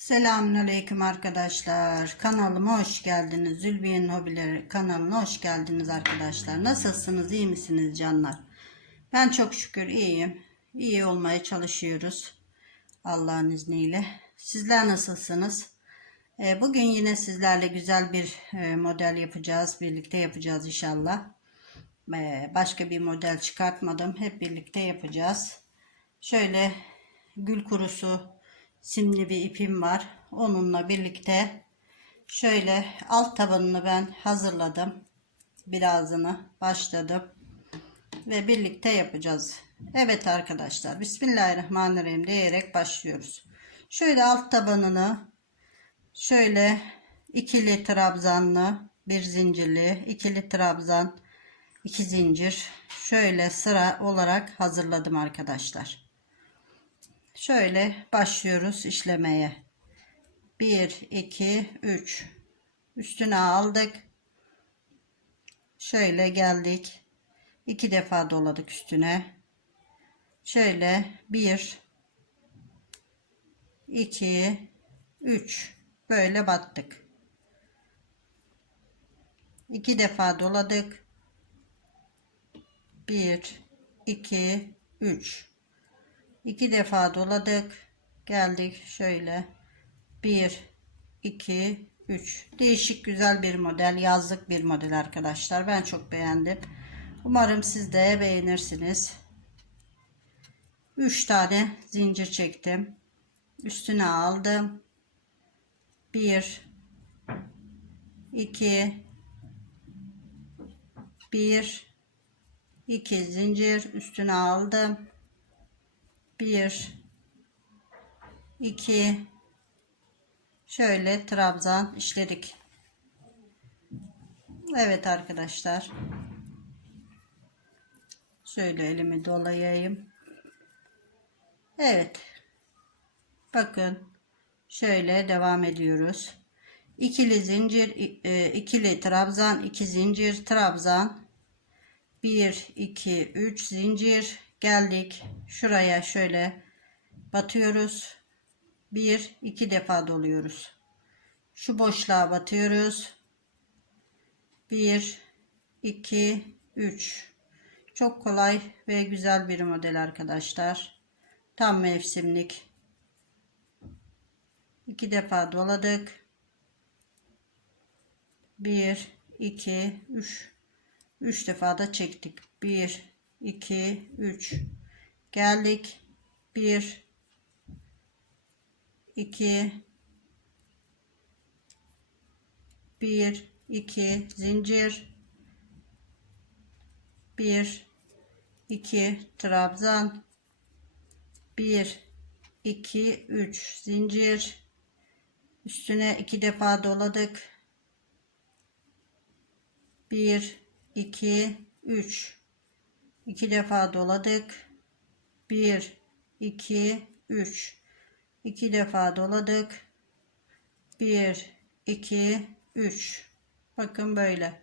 Selamünaleyküm arkadaşlar. Kanalıma hoş geldiniz. Zülbiye'nin hobileri kanalına hoş geldiniz arkadaşlar. Nasılsınız? iyi misiniz canlar? Ben çok şükür iyiyim. İyi olmaya çalışıyoruz. Allah'ın izniyle. Sizler nasılsınız? Ee, Bugün yine sizlerle güzel bir e, model yapacağız. Birlikte yapacağız inşallah. Ee, Başka bir model çıkartmadım. Hep birlikte yapacağız. Şöyle gül kurusu simli bir ipim var. Onunla birlikte şöyle alt tabanını ben hazırladım. Birazını başladım. Ve birlikte yapacağız. Evet arkadaşlar. Bismillahirrahmanirrahim diyerek başlıyoruz. Şöyle alt tabanını şöyle ikili trabzanlı bir zincirli ikili trabzan iki zincir şöyle sıra olarak hazırladım arkadaşlar. Şöyle başlıyoruz işlemeye. 1 2 3 üstüne aldık. Şöyle geldik. iki defa doladık üstüne. Şöyle 1 2 3 böyle battık. iki defa doladık. 1 2 3 İki defa doladık. Geldik şöyle. 1 2 3 Değişik güzel bir model, yazlık bir model arkadaşlar. Ben çok beğendim. Umarım siz de beğenirsiniz. 3 tane zincir çektim. Üstüne aldım. 1 2 1 2 zincir üstüne aldım. 1 2 şöyle trabzan işledik. Evet arkadaşlar. Şöyle elimi dolayayım. Evet. Bakın şöyle devam ediyoruz. İkili zincir, e, ikili trabzan, iki zincir, trabzan. 1 2 3 zincir geldik. Şuraya şöyle batıyoruz. Bir iki defa doluyoruz. Şu boşluğa batıyoruz. Bir iki üç. Çok kolay ve güzel bir model arkadaşlar. Tam mevsimlik. İki defa doladık. Bir iki üç. Üç defa da çektik. Bir 2 3 geldik. 1 2 1 2 zincir. 1 2 trabzan. 1 2 3 zincir. Üstüne iki defa doladık. 1 2 3 2 defa doladık. 1 2 3 2 defa doladık. 1 2 3 Bakın böyle.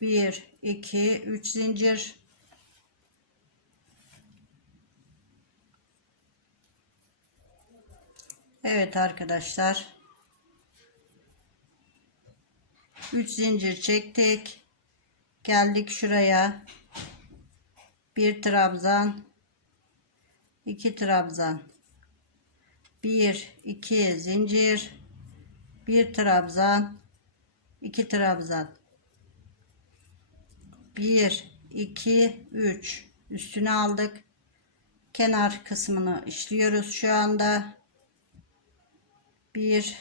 1 2 3 zincir Evet arkadaşlar. 3 zincir çektik. Geldik şuraya bir trabzan iki trabzan. Bir iki zincir. Bir trabzan iki trabzan. Bir iki üç. Üstüne aldık. Kenar kısmını işliyoruz şu anda. Bir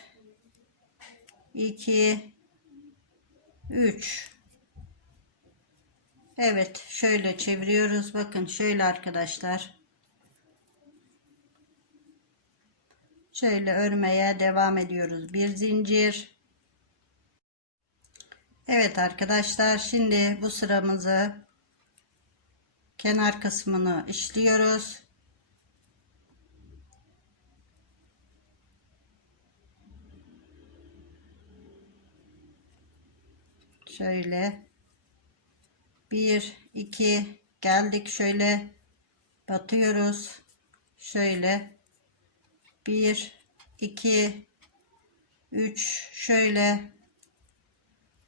iki üç Evet şöyle çeviriyoruz. Bakın şöyle arkadaşlar. Şöyle örmeye devam ediyoruz. Bir zincir. Evet arkadaşlar şimdi bu sıramızı kenar kısmını işliyoruz. Şöyle 1 2 geldik şöyle. Batıyoruz. Şöyle. 1 2 3 şöyle.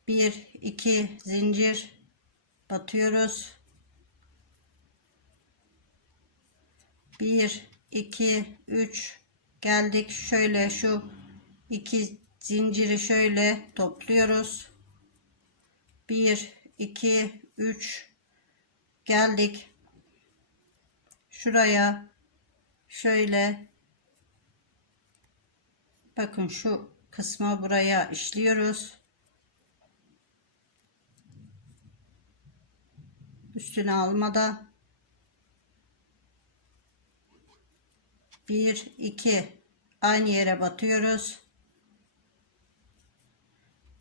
1 2 zincir. Batıyoruz. 1 2 3 geldik şöyle. Şu iki zinciri şöyle topluyoruz. 1 2 3 geldik. Şuraya. Şöyle. Bakın şu kısmı buraya işliyoruz. Üstüne almadan 1 2 aynı yere batıyoruz.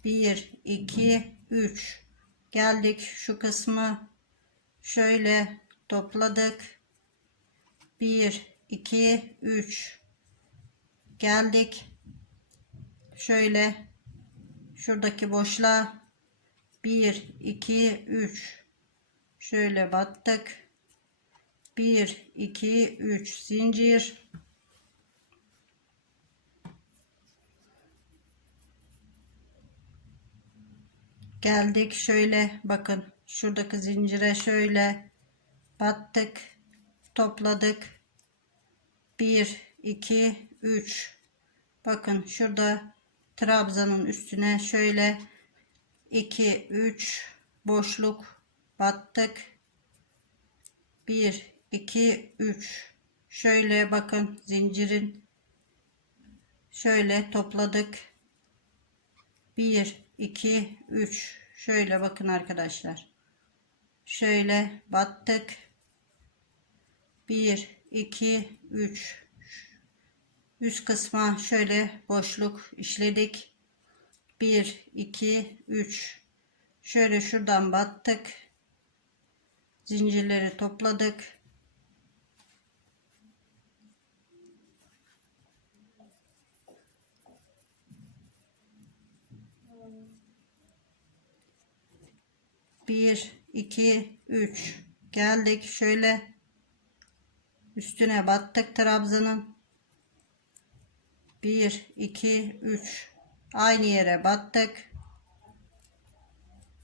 1 2 3 geldik şu kısmı şöyle topladık. 1 2 3 geldik. Şöyle şuradaki boşluğa. 1 2 3 şöyle battık. 1 2 3 zincir geldik şöyle bakın şuradaki zincire şöyle battık topladık. 1 2 3 bakın şurada trabzanın üstüne şöyle 2 3 boşluk battık. 1 2 3 şöyle bakın zincirin şöyle topladık. 1 2 3 şöyle bakın arkadaşlar. Şöyle battık. 1 2 3 üst kısma şöyle boşluk işledik. 1 2 3 şöyle şuradan battık. Zincirleri topladık bir iki üç. Geldik şöyle üstüne battık trabzanın bir iki üç. Aynı yere battık.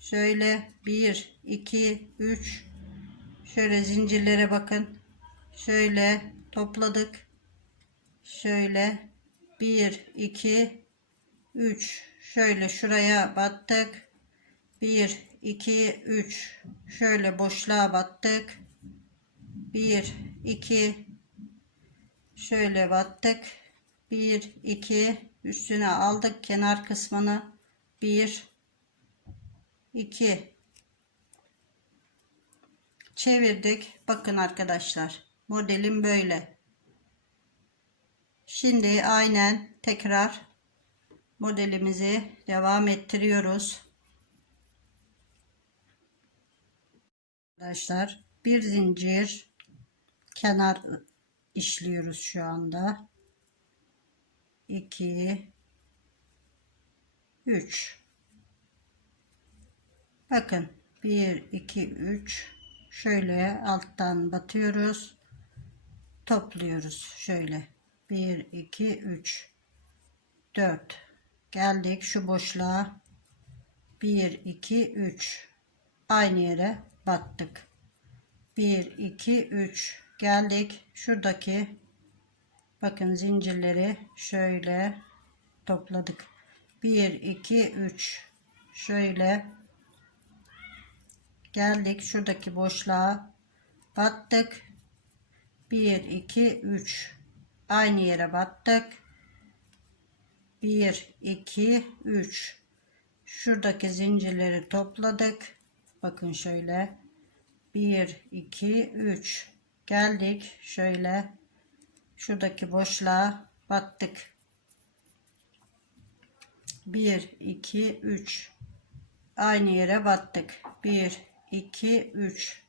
Şöyle bir iki üç. Şöyle zincirlere bakın. Şöyle topladık. Şöyle bir iki üç. Şöyle şuraya battık. 1 2 3 şöyle boşluğa battık. 1 2 şöyle battık. 1 2 üstüne aldık kenar kısmını. 1 2 çevirdik. Bakın arkadaşlar modelim böyle. Şimdi aynen tekrar modelimizi devam ettiriyoruz arkadaşlar. Bir zincir kenar işliyoruz şu anda. 2 3 bakın 1 2 3 şöyle alttan batıyoruz. Topluyoruz şöyle. 1 2 3 4 geldik şu boşluğa. 1 2 3 aynı yere battık. 1 2 3 geldik. Şuradaki bakın zincirleri şöyle topladık. 1 2 3 şöyle. Geldik şuradaki boşluğa. Battık. 1 2 3 aynı yere battık. 1 2 3 şuradaki zincirleri topladık bakın şöyle. 1 2 3 geldik şöyle. Şuradaki boşluğa battık 1 2 3 aynı yere battık 1 2 3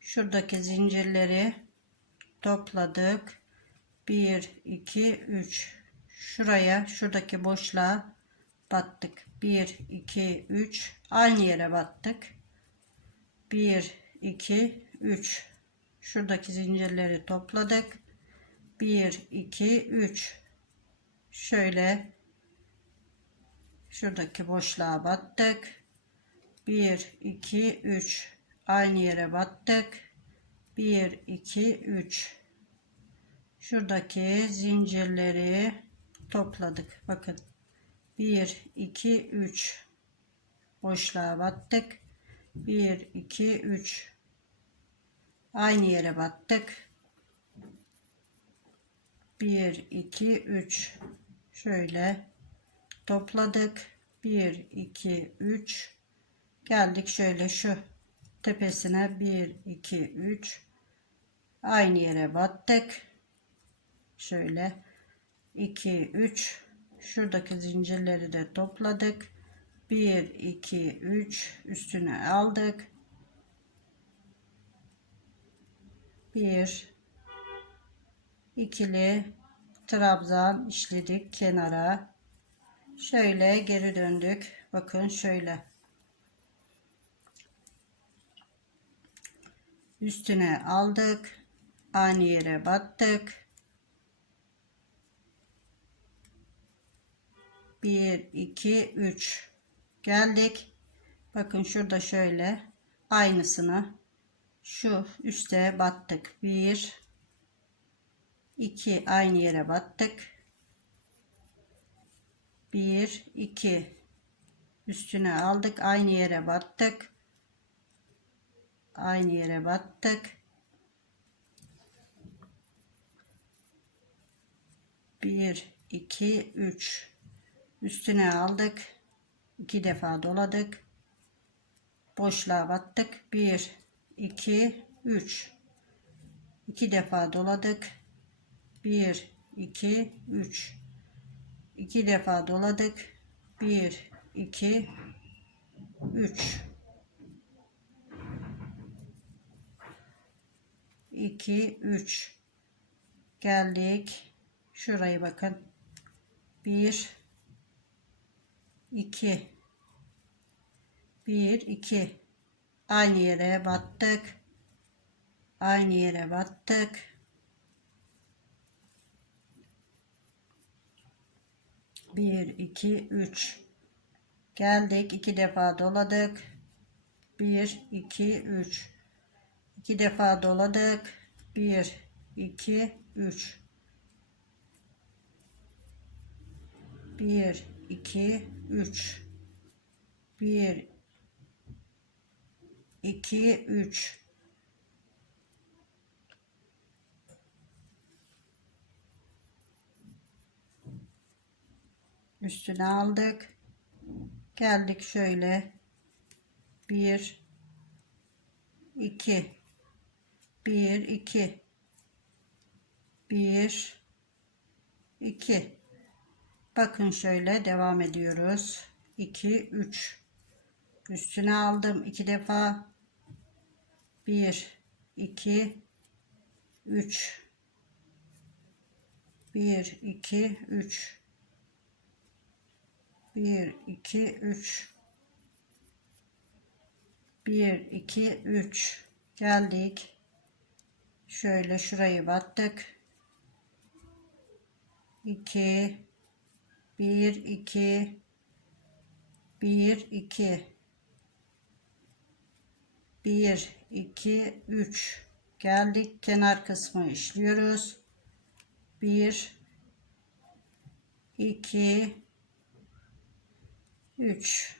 şuradaki zincirleri topladık. 1 2 3 şuraya şuradaki boşluğa battık 1 2 3 aynı yere battık 1 2 3 şuradaki zincirleri topladık 1 2 3 şöyle şuradaki boşluğa battık. 1 2 3 aynı yere battık. 1 2 3 şuradaki zincirleri topladık. Bakın 1 2 3 boşluğa battık. 1 2 3 aynı yere battık. 1 2 3 şöyle topladık. 1 2 3 geldik şöyle şu tepesine. 1 2 3 aynı yere battık. Şöyle 2 3 şuradaki zincirleri de topladık 1 2 3 üstüne aldık. 1 ikili trabzan işledik kenara. Şöyle geri döndük. Bakın şöyle. Üstüne aldık. Aynı yere battık. 1 2 3 geldik. Bakın şurada şöyle aynısını şu üste battık. 1 2 aynı yere battık. 1 2 üstüne aldık. Aynı yere battık. Aynı yere battık. Bir iki üç üstüne aldık iki defa doladık. Boşluğa battık. Bir iki üç. İki defa doladık. 1 2 3 2 defa doladık. 1 2 3 2 3 geldik. Şurayı bakın. 1 2 1 2 aynı yere battık. Aynı yere battık. 1 2 3 geldik. İki defa doladık. 1 2 3 iki defa doladık. 1 2 3 1 2 3 1 2 3 üstüne aldık. Geldik şöyle. 1 2 1 2 1 2 Bakın şöyle devam ediyoruz. 2 3 Üstüne aldım iki defa. 1 2 3 1 2 3 1 2 3 1 2 3 geldik. Şöyle şurayı battık. 2 1 2 1 2 1 2 3 geldik kenar kısmı işliyoruz. 1 2 3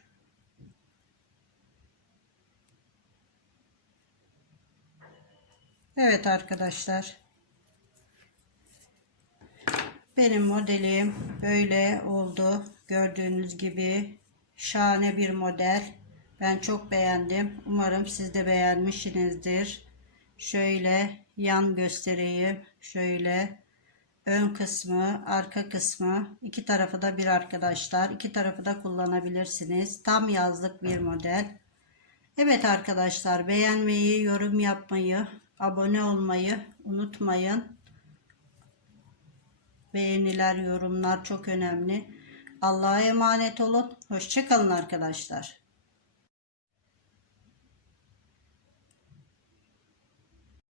Evet arkadaşlar benim modelim böyle oldu gördüğünüz gibi şahane bir model ben çok beğendim umarım siz de beğenmişsinizdir şöyle yan göstereyim şöyle ön kısmı, arka kısmı iki tarafı da bir arkadaşlar. iki tarafı da kullanabilirsiniz. Tam yazlık bir model. Evet arkadaşlar beğenmeyi, yorum yapmayı, abone olmayı unutmayın. Beğeniler, yorumlar çok önemli. Allah'a emanet olun. Hoşçakalın arkadaşlar.